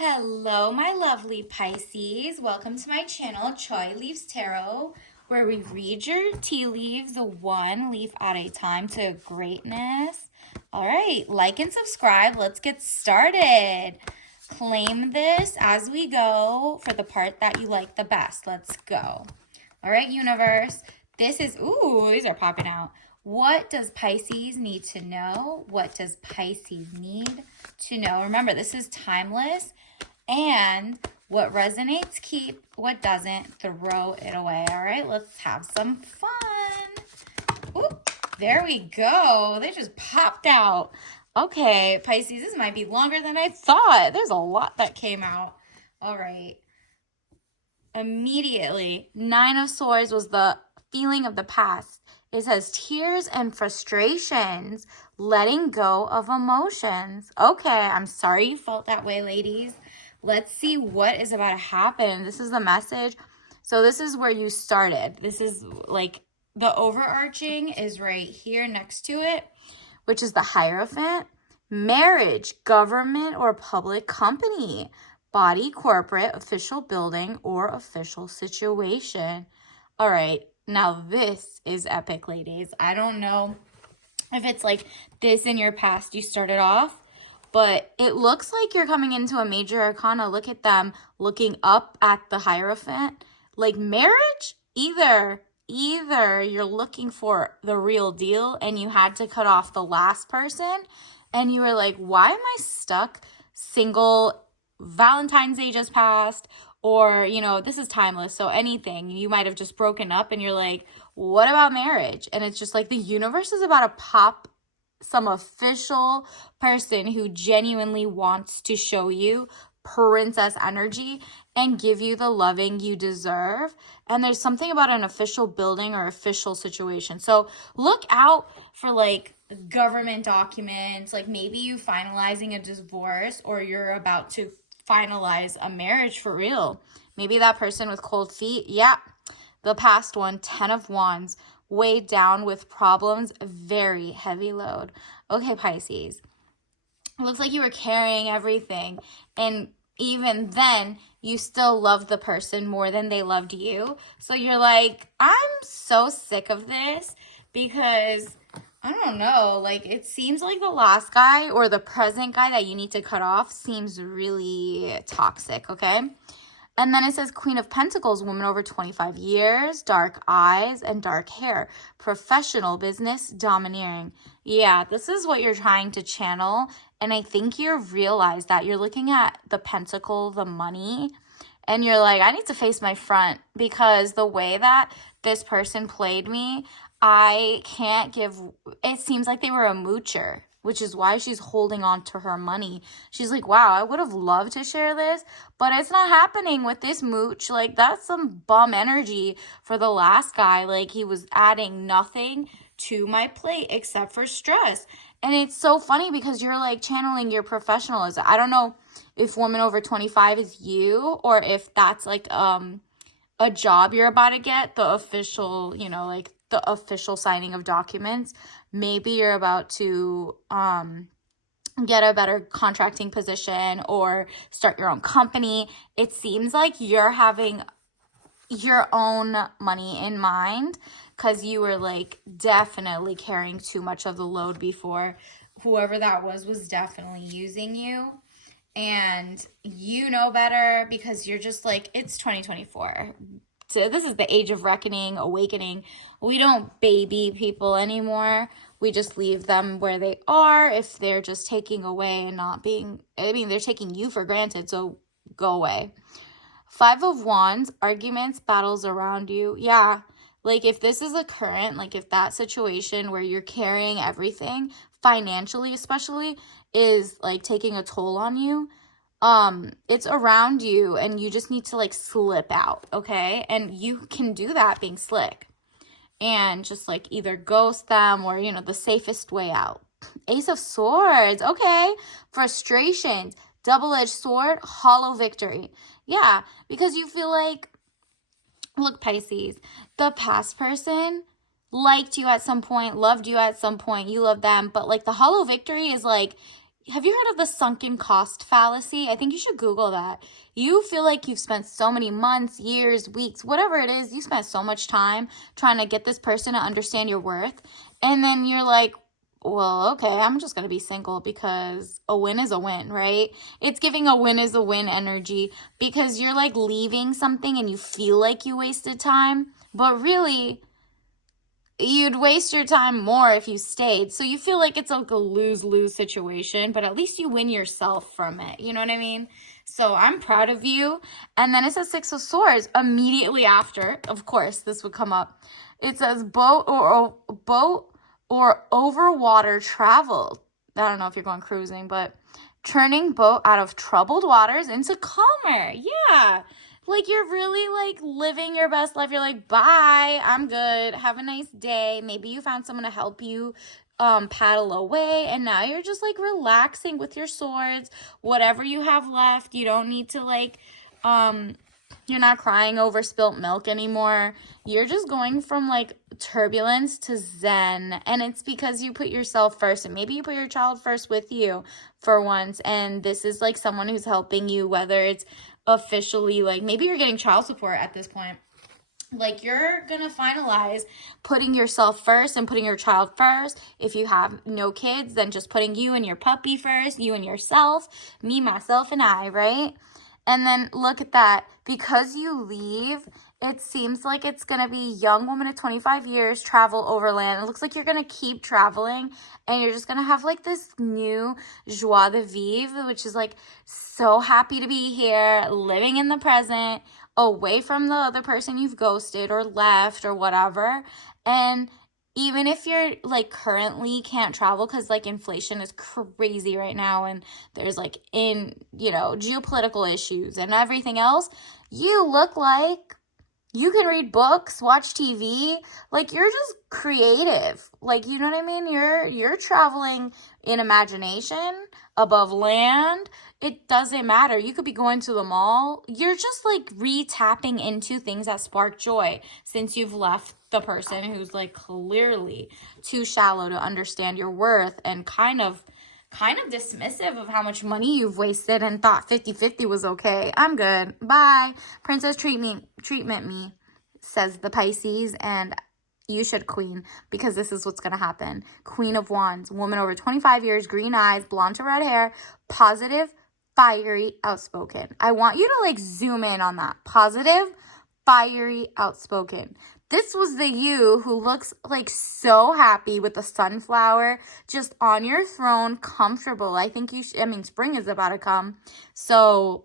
Hello, my lovely Pisces. Welcome to my channel, Choi Leaves Tarot, where we read your tea leaves one leaf at a time to greatness. All right, like and subscribe. Let's get started. Claim this as we go for the part that you like the best. Let's go. All right, universe. This is, ooh, these are popping out. What does Pisces need to know? What does Pisces need to know? Remember, this is timeless. And what resonates, keep. What doesn't, throw it away. All right, let's have some fun. Ooh, there we go. They just popped out. Okay, Pisces, this might be longer than I thought. There's a lot that came out. All right. Immediately, Nine of Swords was the feeling of the past. It says tears and frustrations, letting go of emotions. Okay, I'm sorry you felt that way, ladies. Let's see what is about to happen. This is the message. So this is where you started. This is like the overarching is right here next to it, which is the Hierophant. Marriage, government or public company, body, corporate, official building, or official situation. All right, now this is epic, ladies. I don't know if it's like this in your past you started off, but it looks like you're coming into a major arcana. Look at them looking up at the Hierophant. Like marriage, either you're looking for the real deal and you had to cut off the last person and you were like, why am I stuck single? Valentine's Day just passed, or, you know, this is timeless. So anything, you might have just broken up and you're like, what about marriage? And it's just like the universe is about to pop some official person who genuinely wants to show you princess energy and give you the loving you deserve. And there's something about an official building or official situation. So look out for like government documents, like maybe you finalizing a divorce or you're about to finalize a marriage for real. Maybe that person with cold feet. Yeah, the past one, 10 of Wands, weighed down with problems, very heavy load. Okay, Pisces. It looks like you were carrying everything. And even then, you still loved the person more than they loved you. So you're like, I'm so sick of this because I don't know, like it seems like the last guy or the present guy that you need to cut off seems really toxic, okay? And then it says Queen of Pentacles, woman over 25 years, dark eyes and dark hair, professional, business, domineering. Yeah, this is what you're trying to channel. And I think you realize that you're looking at the pentacle, the money, and you're like, I need to face my front because the way that this person played me, I can't give, it seems like they were a moocher, which is why she's holding on to her money. She's like, wow, I would have loved to share this, but it's not happening with this mooch. Like, that's some bum energy for the last guy. Like, he was adding nothing to my plate except for stress. And it's so funny because you're like channeling your professionalism. I don't know if woman over 25 is you or if that's like a job you're about to get, the official, you know, like the official signing of documents. Maybe you're about to get a better contracting position or start your own company. It seems like you're having your own money in mind because you were like definitely carrying too much of the load before. Whoever that was definitely using you. And you know better because you're just like, it's 2024. So this is the age of reckoning, awakening. We don't baby people anymore. We just leave them where they are if they're just taking away and not being, I mean, they're taking you for granted, so go away. 5 of Wands, arguments, battles around you. Yeah, like if this is a current, like if that situation where you're carrying everything, financially especially, is like taking a toll on you, it's around you and you just need to like slip out, okay? And you can do that being slick and just like either ghost them or, you know, the safest way out. Ace of Swords, okay. Frustrations, double-edged sword, hollow victory. Yeah, because you feel like, look, Pisces, the past person liked you at some point, loved you at some point, you love them, but like the hollow victory is like have you heard of the sunken cost fallacy? I think you should Google that. You feel like you've spent so many months, years, weeks, whatever it is, you spent so much time trying to get this person to understand your worth. And then you're like, well, okay, I'm just going to be single because a win is a win, right? It's giving a win is a win energy because you're like leaving something and you feel like you wasted time, but really you'd waste your time more if you stayed. So you feel like it's like a lose-lose situation, but at least you win yourself from it. You know what I mean? So I'm proud of you. And then it says Six of Swords immediately after. Of course, this would come up. It says boat or over water travel. I don't know if you're going cruising, but turning boat out of troubled waters into calmer. Yeah. Like, you're really, like, living your best life. You're like, bye, I'm good. Have a nice day. Maybe you found someone to help you paddle away, and now you're just, like, relaxing with your swords. Whatever you have left, you don't need to, like, you're not crying over spilt milk anymore. You're just going from, like, turbulence to zen, and it's because you put yourself first, and maybe you put your child first with you for once, and this is, like, someone who's helping you, whether it's officially, like, maybe you're getting child support at this point. Like, you're gonna finalize putting yourself first and putting your child first. If you have no kids, then just putting you and your puppy first, you and yourself, me, myself, and I, right? And then look at that. Because you leave, it seems like it's going to be young woman of 25 years, travel overland. It looks like you're going to keep traveling, and you're just going to have, like, this new joie de vivre, which is, like, so happy to be here, living in the present, away from the other person you've ghosted or left or whatever. And even if you're, like, currently can't travel because, like, inflation is crazy right now and there's, like, geopolitical issues and everything else, you look like you can read books, watch TV, like, you're just creative. Like, you know what I mean? You're traveling in imagination, above land. It doesn't matter. You could be going to the mall. You're just, like, re-tapping into things that spark joy since you've left the person who's, like, clearly too shallow to understand your worth and kind of dismissive of how much money you've wasted and thought 50-50 was okay. I'm good. Bye. Princess treatment me, says the Pisces, and you should, Queen, because this is what's going to happen. Queen of Wands, woman over 25 years, green eyes, blonde to red hair, positive, fiery, outspoken. I want you to, like, zoom in on that. Positive, fiery, outspoken. This was the you who looks, like, so happy with the sunflower just on your throne, comfortable. I think spring is about to come. So,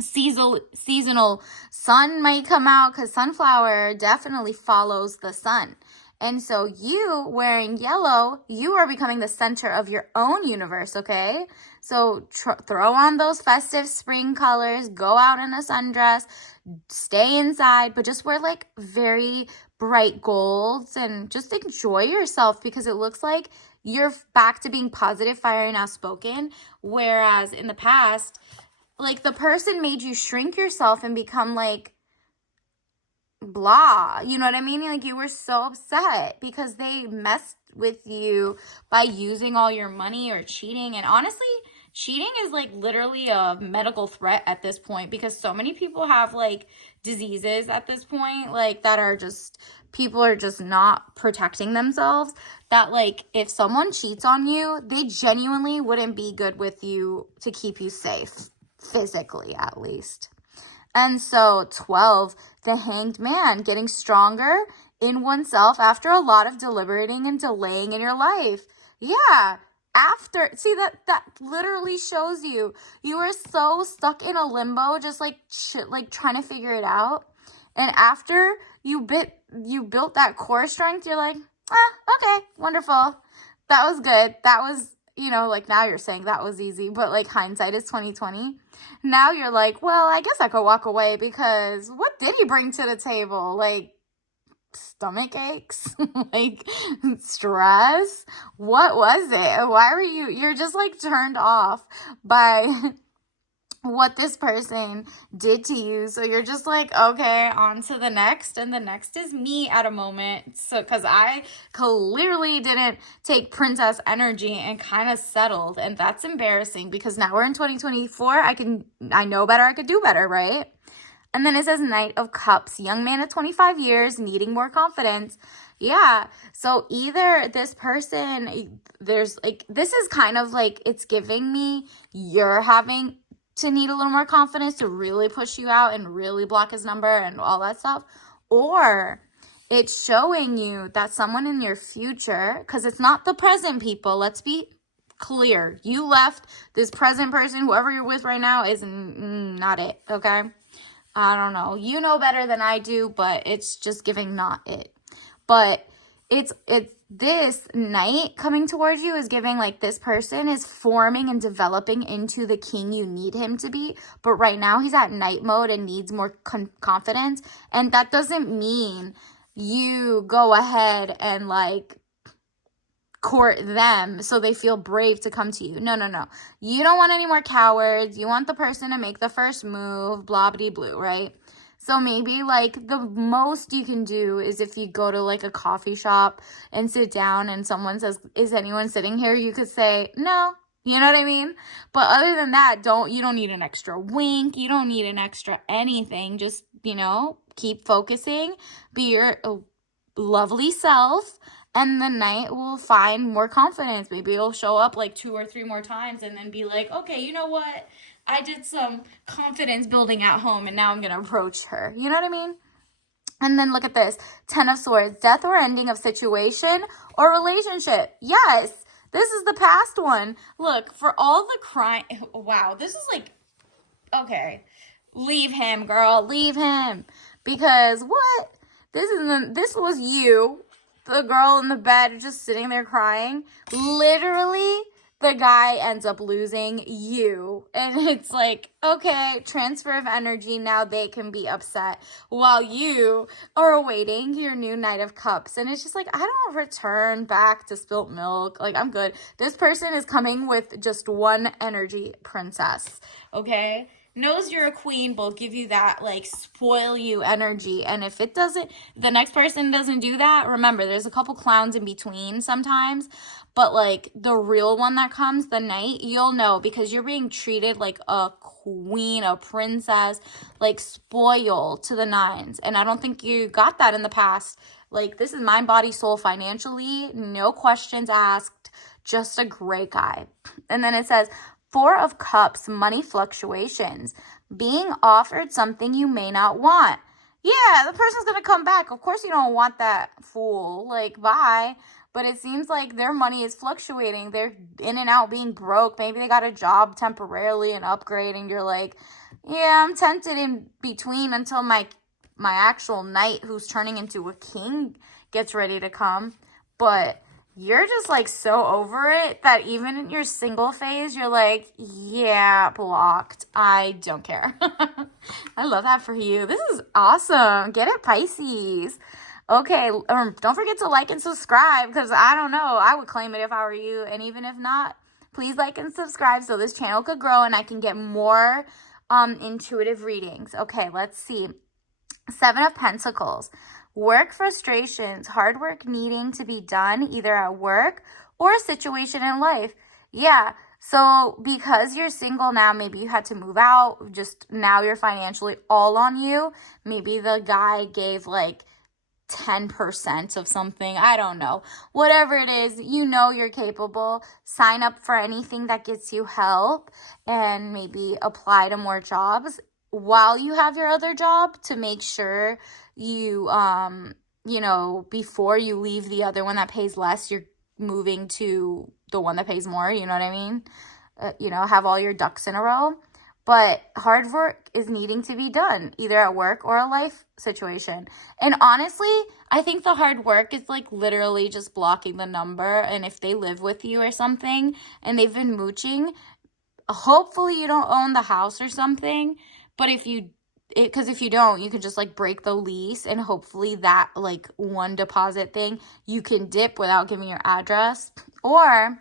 seasonal sun might come out because sunflower definitely follows the sun. And so you wearing yellow, you are becoming the center of your own universe, okay? So throw on those festive spring colors, go out in a sundress, stay inside, but just wear, like, very bright golds and just enjoy yourself because it looks like you're back to being positive, fiery, and outspoken. Whereas in the past, like, the person made you shrink yourself and become, like, blah, you know what I mean? Like, you were so upset because they messed with you by using all your money or cheating. And honestly, cheating is, like, literally a medical threat at this point because so many people have, like, diseases at this point, like, that are just, people are just not protecting themselves, that, like, if someone cheats on you, they genuinely wouldn't be good with you to keep you safe, physically at least. And so 12, the Hanged Man, getting stronger in oneself after a lot of deliberating and delaying in your life. Yeah, see, that literally shows you were so stuck in a limbo, just like trying to figure it out. And after you built that core strength, you're like, okay, wonderful. That was good. That was, like, now you're saying that was easy, but, like, hindsight is 2020. Now you're like, well, I guess I could walk away because what did he bring to the table? Like, stomach aches? Like, stress? What was it? Why were you're just, like, turned off by what this person did to you. So you're just like, okay, on to the next. And the next is me at a moment. So, because I clearly didn't take princess energy and kind of settled. And that's embarrassing because now we're in 2024. I know better. I could do better, right? And then it says Knight of Cups, young man of 25 years, needing more confidence. Yeah. So either this person, there's like, this is kind of like, it's giving me you're having to need a little more confidence to really push you out and really block his number and all that stuff. Or it's showing you that someone in your future, because it's not the present people, let's be clear. You left this present person, whoever you're with right now, is not it, okay? I don't know. You know better than I do, but it's just giving not it. But it's this Knight coming towards you is giving like this person is forming and developing into the king you need him to be. But right now he's at Knight mode and needs more confidence. And that doesn't mean you go ahead and like court them so they feel brave to come to you. No. You don't want any more cowards. You want the person to make the first move, blah, blah, blue, right? So maybe like the most you can do is if you go to like a coffee shop and sit down and someone says, is anyone sitting here? You could say, no. You know what I mean? But other than that, you don't need an extra wink. You don't need an extra anything. Just, keep focusing. Be your lovely self. And the Knight will find more confidence. Maybe it'll show up like 2 or 3 more times and then be like, okay, you know what? I did some confidence building at home and now I'm going to approach her. You know what I mean? And then look at this. 10 of Swords. Death or ending of situation or relationship. Yes. This is the past one. Look, for all the crying. Wow. This is like, okay. Leave him, girl. Leave him. Because what? This was you. The girl in the bed just sitting there crying. Literally, the guy ends up losing you. And it's like, okay, transfer of energy. Now they can be upset while you are awaiting your new Knight of Cups. And it's just like, I don't return back to spilt milk. Like, I'm good. This person is coming with just one energy, princess. Okay? Knows you're a queen, but will give you that, like, spoil you energy. And if the next person doesn't do that, remember, there's a couple clowns in between sometimes. But, like, the real one that comes, the Knight, you'll know because you're being treated like a queen, a princess, like, spoiled to the nines. And I don't think you got that in the past. Like, this is mind, body, soul financially. No questions asked. Just a great guy. And then it says, 4 of Cups, money fluctuations. Being offered something you may not want. Yeah, the person's going to come back. Of course you don't want that fool. Like, bye. But it seems like their money is fluctuating. They're in and out being broke. Maybe they got a job temporarily and upgrade. And you're like, yeah, I'm tempted in between until my actual knight who's turning into a king gets ready to come. But you're just like so over it that even in your single phase, you're like, yeah, blocked. I don't care. I love that for you. This is awesome. Get it, Pisces. Okay, don't forget to like and subscribe because I don't know. I would claim it if I were you. And even if not, please like and subscribe so this channel could grow and I can get more intuitive readings. Okay, let's see. 7 of Pentacles. Work frustrations, hard work needing to be done either at work or a situation in life. Yeah, so because you're single now, maybe you had to move out, just now you're financially all on you. Maybe the guy gave like 10% of something. I don't know. Whatever it is, you're capable. Sign up for anything that gets you help and maybe apply to more jobs while you have your other job to make sure you, before you leave the other one that pays less, you're moving to the one that pays more. You know what I mean? Have all your ducks in a row. But hard work is needing to be done, either at work or a life situation. And honestly, I think the hard work is like literally just blocking the number. And if they live with you or something and they've been mooching, hopefully you don't own the house or something. But if you don't, you can just like break the lease and hopefully that like one deposit thing you can dip without giving your address. Or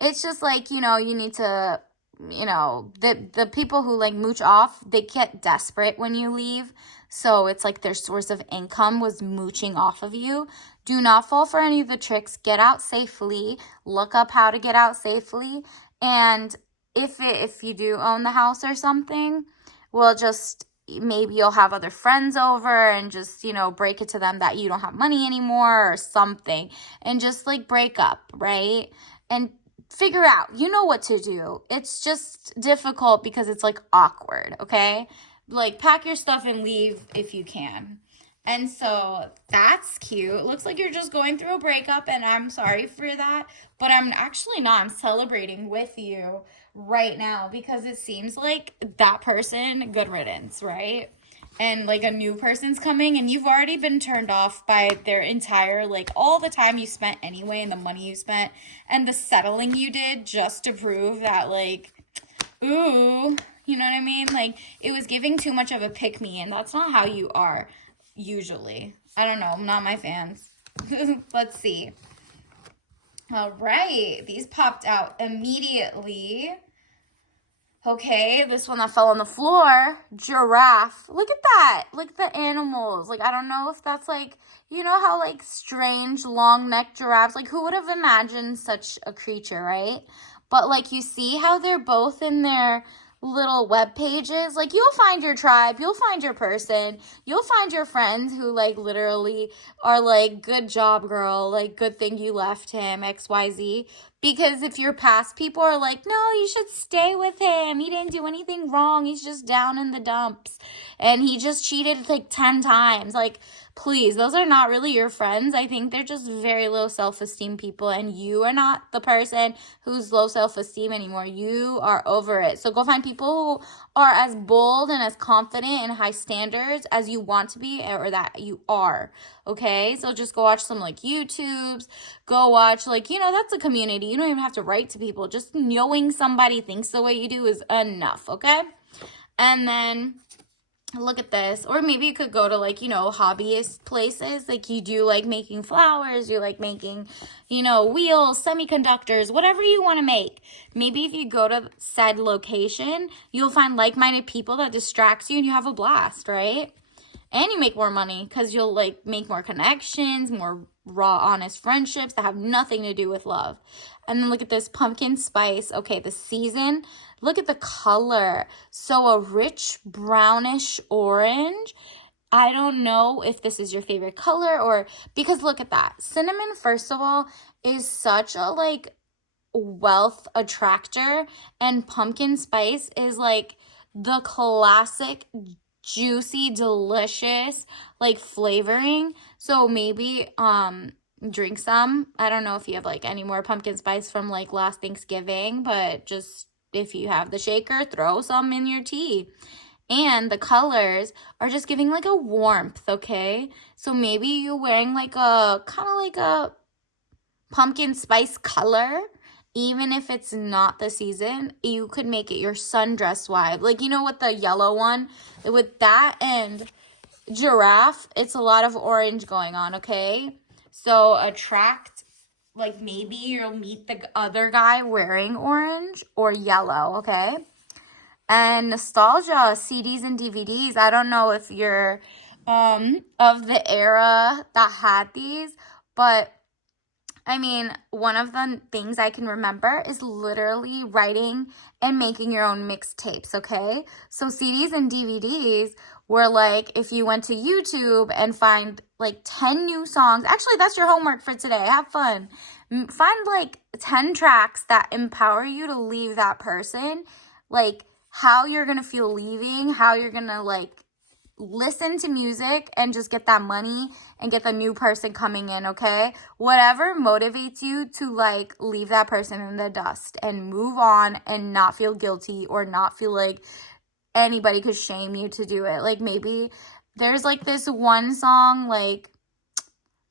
it's just like, you need to you know, the people who like mooch off, they get desperate when you leave. So it's like their source of income was mooching off of you. Do not fall for any of the tricks. Get out safely. Look up how to get out safely. And if you do own the house or something, well, just maybe you'll have other friends over and just, you know, break it to them that you don't have money anymore or something, and just like break up, right? And figure out, you know what to do. It's just difficult because it's like awkward, okay? Like pack your stuff and leave if you can. And so that's cute. It looks like you're just going through a breakup, and I'm sorry for that, but I'm actually not. I'm celebrating with you right now because it seems like that person, good riddance, right? And like a new person's coming, and you've already been turned off by their entire, like all the time you spent anyway, and the money you spent, and the settling you did just to prove that, like, ooh, you know what I mean? Like, it was giving too much of a pick me, and that's not how you are usually. I don't know. I'm not my fans. Let's see. All right. These popped out immediately. Okay, this one that fell on the floor, giraffe. Look at that. Like the animals. Like, I don't know if that's like, you know how like strange long neck giraffes, like who would have imagined such a creature, right? But like you see how they're both in their little web pages. Like you'll find your tribe, you'll find your person, you'll find your friends who like literally are like, good job, girl, like good thing you left him, XYZ. Because if your past people are like, no, you should stay with him, he didn't do anything wrong, he's just down in the dumps and he just cheated like 10 times, like, please, those are not really your friends. I think they're just very low self-esteem people, and you are not the person who's low self-esteem anymore. You are over it. So go find people who are as bold and as confident and high standards as you want to be, or that you are, okay? So just go watch some like YouTubes, go watch like, you know, that's a community. You don't even have to write to people. Just knowing somebody thinks the way you do is enough, okay? And then look at this. Or maybe you could go to like, you know, hobbyist places. Like you do like making flowers, you like making, you know, wheels, semiconductors, whatever you want to make. Maybe if you go to said location, you'll find like-minded people that distracts you and you have a blast, right? And you make more money because you'll like make more connections, more raw, honest friendships that have nothing to do with love. And then look at this pumpkin spice. Okay, the season. Look at the color. So a rich brownish orange. I don't know if this is your favorite color or, because look at that. Cinnamon, first of all, is such a like wealth attractor, and pumpkin spice is like the classic juicy, delicious like flavoring. So maybe drink some. I don't know if you have like any more pumpkin spice from like last Thanksgiving, but just if you have the shaker, throw some in your tea. And the colors are just giving like a warmth, okay? So maybe you're wearing like a kind of like a pumpkin spice color. Even if it's not the season, you could make it your sundress vibe. Like, you know what, the yellow one? With that and giraffe, it's a lot of orange going on, okay? So attract, like maybe you'll meet the other guy wearing orange or yellow, okay? And nostalgia, CDs and DVDs. I don't know if you're of the era that had these, but I mean, one of the things I can remember is literally writing and making your own mixtapes, okay? So CDs and DVDs were like, if you went to YouTube and find like 10 new songs, actually that's your homework for today, have fun. Find like 10 tracks that empower you to leave that person, like how you're gonna feel leaving, how you're gonna like listen to music and just get that money and get the new person coming in, okay? Whatever motivates you to like leave that person in the dust and move on and not feel guilty or not feel like anybody could shame you to do it. Like maybe there's like this one song like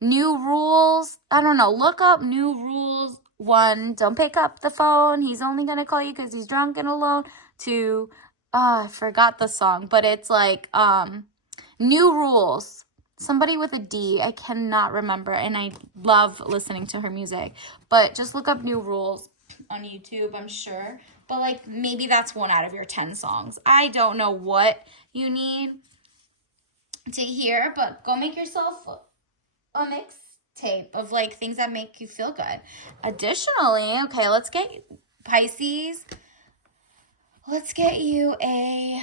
New Rules. I don't know. Look up New Rules. 1, don't pick up the phone. He's only gonna call you because he's drunk and alone. 2, I forgot the song, but it's like New Rules. Somebody with a D. I cannot remember, and I love listening to her music. But just look up New Rules. on YouTube, I'm sure. But, like, maybe that's 1 out of your 10 songs. I don't know what you need to hear, but go make yourself a mixtape of, like, things that make you feel good. Additionally, okay, let's get Pisces. Let's get you a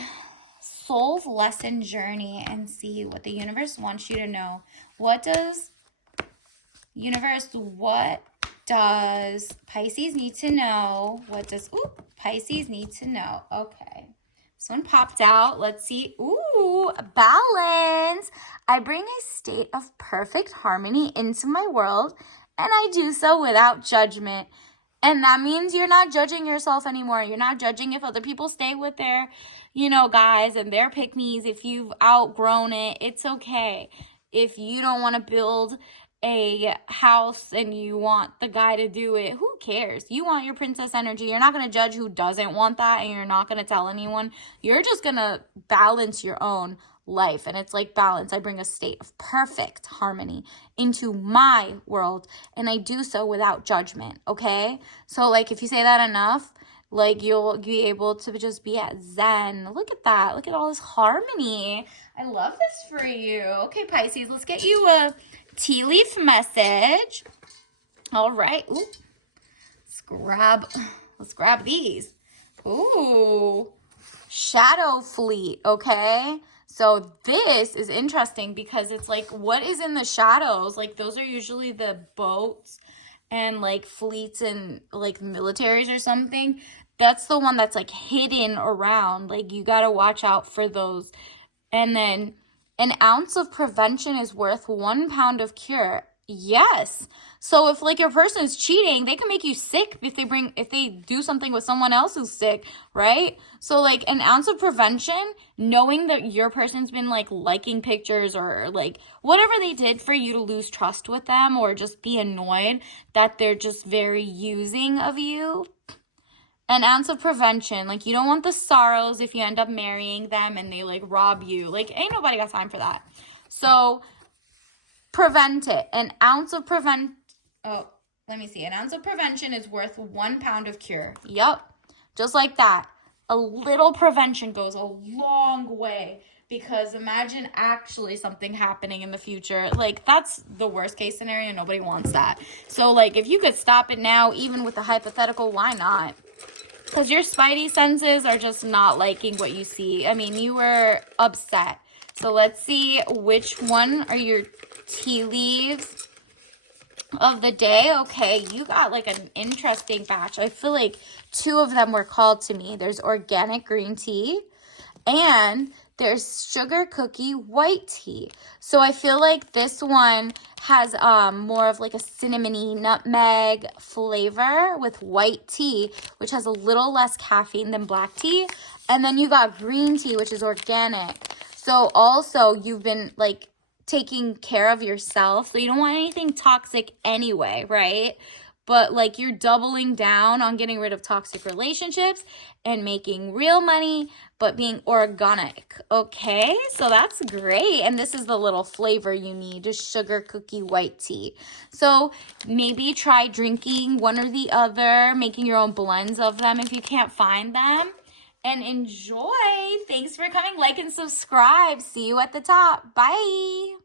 soul's lesson journey and see what the universe wants you to know. What does Pisces need to know? What does Pisces need to know? Okay. This one popped out. Let's see. Ooh, balance. I bring a state of perfect harmony into my world, and I do so without judgment. And that means you're not judging yourself anymore. You're not judging if other people stay with their, guys and their pick-me's. If you've outgrown it, it's okay. If you don't want to build a house and you want the guy to do it, who cares? You want your princess energy. You're not going to judge who doesn't want that, and you're not going to tell anyone. You're just going to balance your own life. And it's like balance. I bring a state of perfect harmony into my world, and I do so without judgment. Okay? So, like, if you say that enough, like, you'll be able to just be at zen. Look at that. Look at all this harmony. I love this for you. Okay, Pisces, let's get you a tea leaf message. All right. Ooh. Let's grab these. Ooh. Shadow fleet, okay? So this is interesting because it's like, what is in the shadows? Like, those are usually the boats and, like, fleets and, like, militaries or something. That's the one that's, like, hidden around. Like, you got to watch out for those. And then an ounce of prevention is worth 1 pound of cure. Yes. So if, like, your person is cheating, they can make you sick if they do something with someone else who's sick, right? So, like, an ounce of prevention, knowing that your person's been, like, liking pictures or, like, whatever they did for you to lose trust with them or just be annoyed that they're just very using of you. An ounce of prevention. Like, you don't want the sorrows if you end up marrying them and they, like, rob you. Like, ain't nobody got time for that. So, prevent it. An ounce of prevention is worth 1 pound of cure. Yup. Just like that. A little prevention goes a long way, because imagine actually something happening in the future. Like, that's the worst case scenario. Nobody wants that. So, like, if you could stop it now, even with the hypothetical, why not? Because your spidey senses are just not liking what you see. I mean, you were upset. So let's see which one are your tea leaves of the day. Okay, you got, like, an interesting batch. I feel like 2 of them were called to me. There's organic green tea and there's sugar cookie white tea. So I feel like this one has more of, like, a cinnamony nutmeg flavor with white tea, which has a little less caffeine than black tea. And then you got green tea, which is organic. So also you've been, like, taking care of yourself. So you don't want anything toxic anyway, right? But, like, you're doubling down on getting rid of toxic relationships and making real money, but being organic, okay? So that's great. And this is the little flavor you need, just sugar cookie white tea. So maybe try drinking one or the other, making your own blends of them if you can't find them. And enjoy. Thanks for coming. Like and subscribe. See you at the top. Bye.